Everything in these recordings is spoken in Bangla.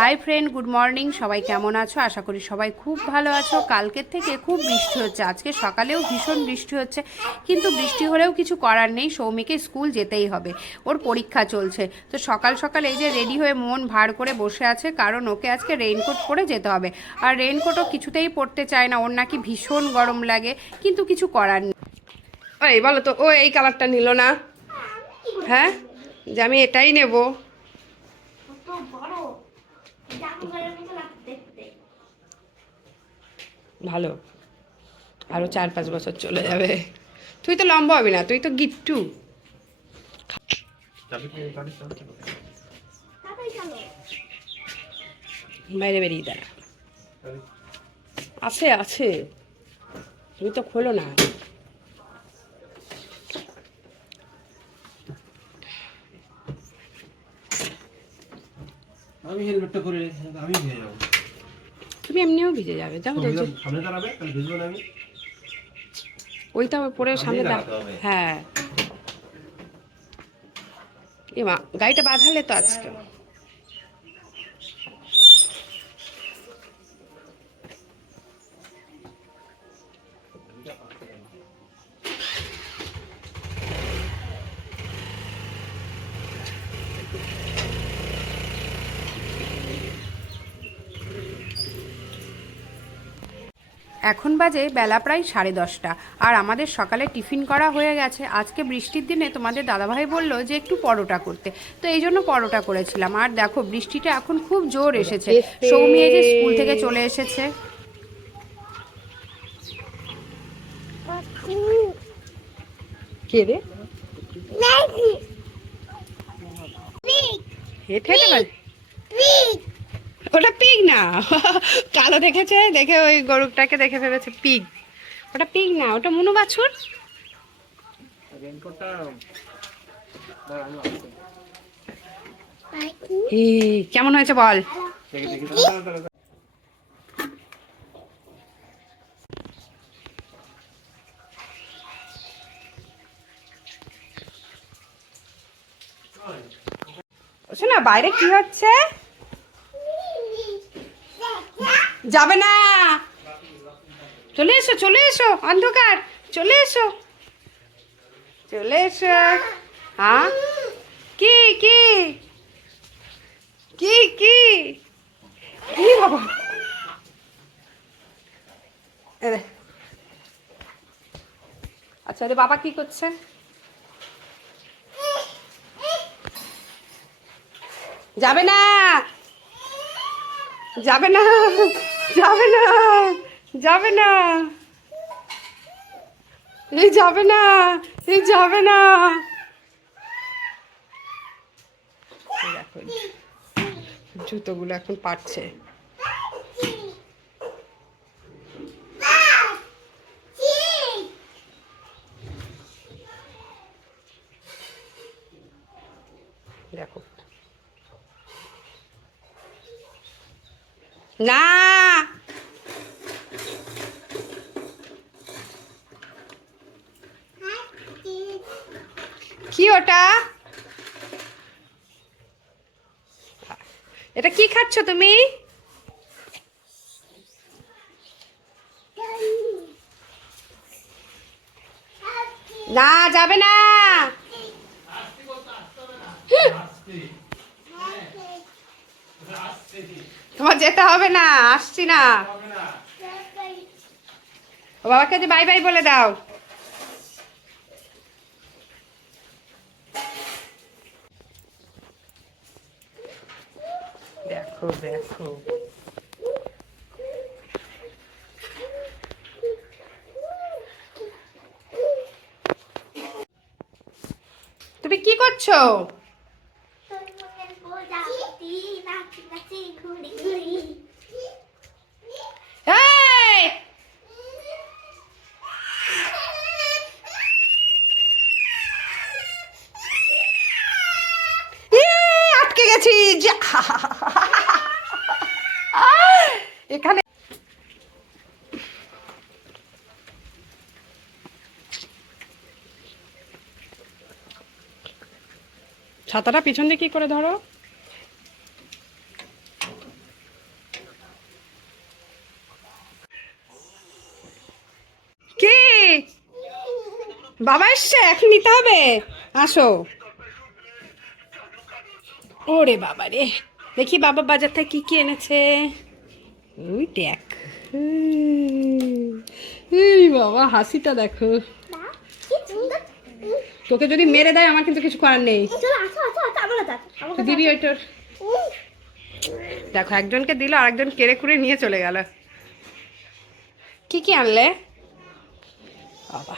হাই ফ্রেন্ড গুড মর্নিং সবাই কেমন আছো? আশা করি সবাই খুব ভালো আছো। কালকের থেকে খুব বৃষ্টি হচ্ছে। আজকে সকালেও ভীষণ বৃষ্টি হচ্ছে, কিন্তু বৃষ্টি হলেও কিছু করার নেই। সৌমিকে স্কুল যেতেই হবে। ওর পরীক্ষা চলছে। তো সকাল সকাল এই যে রেডি হয়ে মন ভার করে বসে আছে, কারণ ওকে আজকে রেইনকোট পরে যেতে হবে। আর রেইনকোটও কিছুতেই পরতে চায় না। ওর নাকি ভীষণ গরম লাগে, কিন্তু কিছু করার নেই। ওই বলো তো, ও এই কালারটা নিল না? হ্যাঁ? যে আমি এটাই নেব। ভালো। আরও চার পাঁচ বছর চলে যাবে। তুই তো লম্বা হবি না, তুই তো গিট্টু। বাইরে বেরিয়ে দাঁড়া। আছে আছে। তুমি তো খোলো না। আমি হেলমেটটা করে আমি ভিজে যাব। তুমি এমনিও ভিজে যাবে। যাও সামনে দাঁড়াবে ভিজবো না আমি। ওইটা পরে সামনে হ্যাঁ। এ মা গাড়িটা বাঁধালে তো আজকে। এখন বাজে বেলা প্রায় সাড়ে দশটা। আর আমাদের সকালে টিফিন করা হয়ে গেছে। আজকে বৃষ্টির দিনে তোমাদের দাদাভাই বলল যে একটু পরোটা করতে। তো এই জন্য পরোটা করেছিলাম। আর দেখো বৃষ্টিটা এখন খুব জোর এসেছে। সৌমি এই যে স্কুল থেকে চলে এসেছে। কে রে? হেঁটে হেঁটে ওটা পিগ না। কালো দেখেছে দেখে ওই গরুটাকে দেখে ভেবেছে পিগ ওটা পিগ না ওটা মুনু বাছুর কেমন হয়েছে বল? শোনা বাইরে কি হচ্ছে? যাবে না। চলে এসো চলে এসো, অন্ধকার। চলে এসো। চলে এসো। হ্যাঁ? কি কি? কি কি? কি বাবা? আচ্ছা রে বাবা কি করছে? যাবে না। যাবে না যাবে না যাবে না। এই যাবে না এই যাবে না। জুতোগুলো এখন পাচ্ছে দেখো না। কি ওটা? এটা কি খাচ্ছ তুমি? না যাবে না। তোমার যেতে হবে না আসছি না। ও বাবাকে যে বাই বাই বলে দাও। দেখো দেখো। তুমি কি করছ? ছাতাটা পিছন দিয়ে কী করে ধরো? কি? বাবা এসছে, এখন নিতে হবে। আসো। ওরে বাবা রে। দেখি বাবা বাজার থেকে কি কি এনেছে। ওই দেখ। বাবা, হাসিটা দেখো। তোকে যদি মেরে দেয় আমার কিন্তু কিছু করার নেই। আসো, আমার কাছে দিবি ওইটার দেখো একজনকে দিল আর একজন কেড়ে কুড়ে নিয়ে চলে গেল। কি কি আনলে? বাবা।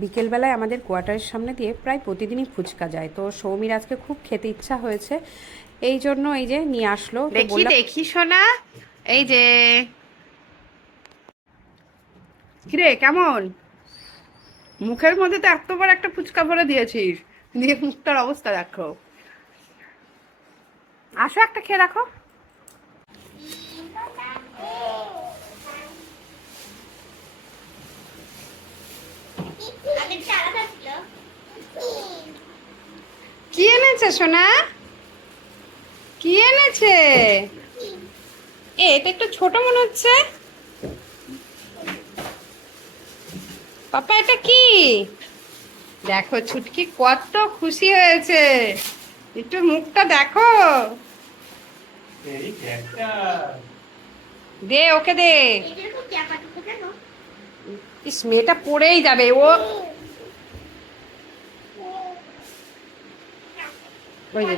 বিকেলবেলায় আমাদের কোয়ার্টারের সামনে দিয়ে প্রায় প্রতিদিনই ফুচকা যায়। তো সৌমির আজকে খুব খেতে ইচ্ছা হয়েছে। এই জন্য এই যে নিয়ে আসলো। দেখি দেখি সোনা। এই যে কিরে, কেমন? মুখের মধ্যে তো এত বড় একটা ফুচকা ভরে দিয়েছিস। দিয়ে মুখটার অবস্থা দেখো। আসো একটা খেয়ে রাখো। কি এনেছে সোনা? কি এনেছে? এটা একটু ছোট মনে হচ্ছে। পাপা এটা কি? দেখো ছুটকি কত খুশি হয়েছে। একটু মুখটা দেখো। দে ওকে দে। ইস মেয়েটা পড়েই যাবে। ও এটা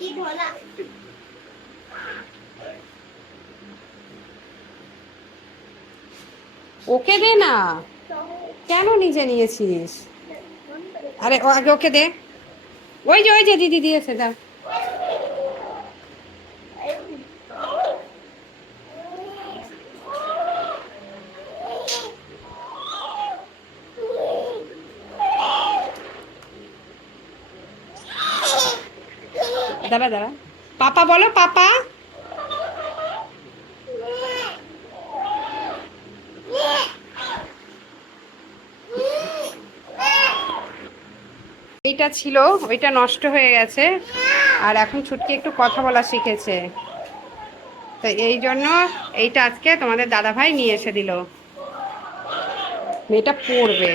কি ওকে দে না। কেন নিজে নিয়েছিস? আরে আগে ওকে দে। ওই যে ওই যে দিদি দিয়েছে দাও দাঁড়া দাঁড়া। পাপা বলো, পাপা। এইটা ছিল, ওইটা নষ্ট হয়ে গেছে। আর এখন ছুটকে একটু কথা বলা শিখেছে। তো এই জন্য এইটা আজকে তোমাদের দাদাভাই নিয়ে এসে দিল। মেয়েটা পড়বে।